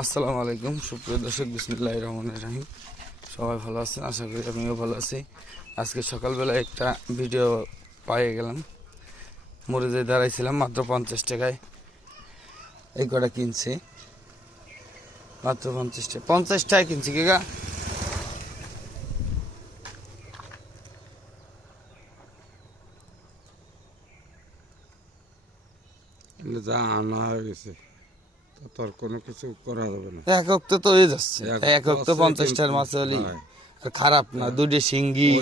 আসসালামু আলাইকুম সুপ্রিয় দর্শক, বিসমিল্লাহির রহমানির রহিম। সবাই ভালো আছেন, আশা করি আমিও ভালো আছি। আজকে সকালবেলা একটা ভিডিও পেয়ে গেলাম। মরিচে দাঁড়াইছিলাম মাত্র 50 টাকায় এই কটা কিনছি, মাত্র 50 টাকা। 50 টাকায় কিনছি কে গা? যা আনা হয়ে গেছে তোর কোনো কিছু করা যাবে না। এক হপ্তাহ তো হয়ে যাচ্ছে, এক হপ্তাহ 50 টাকার মাছ হলে খারাপ না। দুটো শিঙ্গি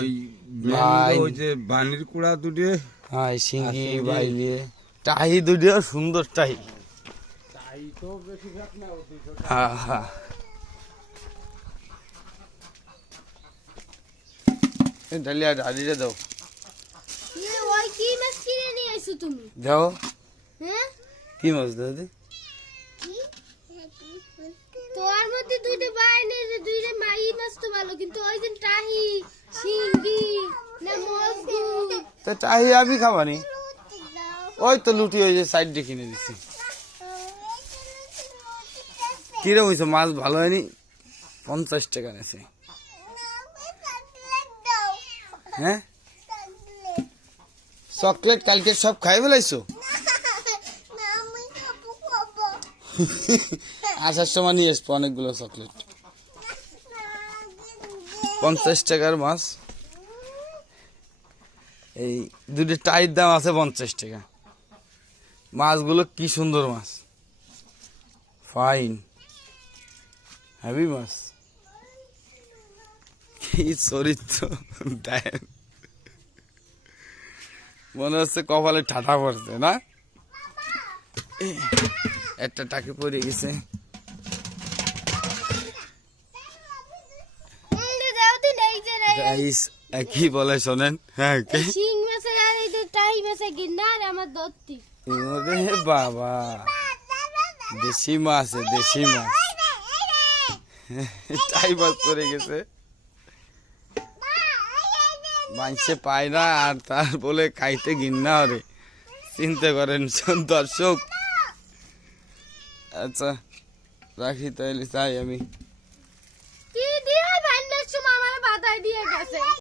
ভাই, ওই যে বানির কুড়া দুটে, হ্যাঁ শিঙ্গি বাইলে টাহি দুটো সুন্দর টাহি। হ্যাঁ হ্যাঁ, ডালিয়া ডালিয়া দাও ওই কি মাছ কিনে নিয়ে এসো তুমি? দাও। হ্যাঁ, কি মাছ দাদি? তোর মধ্যে দুইটা বাইনে দুইটা মাই মাছ তো ভালো, কিন্তু ওই যে টাহি শিঙ্গি না মজদুর তো টাহি আমি খাবানি, ওই তো লুটি ওই যে সাইড দিয়ে কিনে দিছি। কিরম হয়েছে মাছ? ভালো হয়নি? 50 টাকা নেছে। হ্যাঁ, চকলেট কালকে সব খাই ফেলাইছো? আসার সময় নিয়ে আসবো অনেকগুলো চকলেট। 50 টাকার মাছ, এই দুটো টাইর দাম আছে 50 টাকা। মাছগুলো কি সুন্দর মাছ, ফাইন হেভি মাছ। কি চরিত্র দেন, মনে হচ্ছে কপালে ঠাঠা পড়ছে না। একটা টাকে পড়ে গেছে। গাইস, কি বলে শোনেন? হ্যাঁ, শিং মাছের আর এই যে টাহি মাছের গিন্নার আমার দত্তি। ওরে বাবা, দেশি মাছ, দেশি মাছ। টাই মাছ পড়ে গেছে, মাংসে পায় না আর তার বলে খাইতে ঘিন্না হরে। চিন্তা করেন দর্শক। আচ্ছা রাখি তাইলে, চাই আমি। কি দিয়ে ভান্ডার সময় আমার বাধাই দিয়ে গেছে।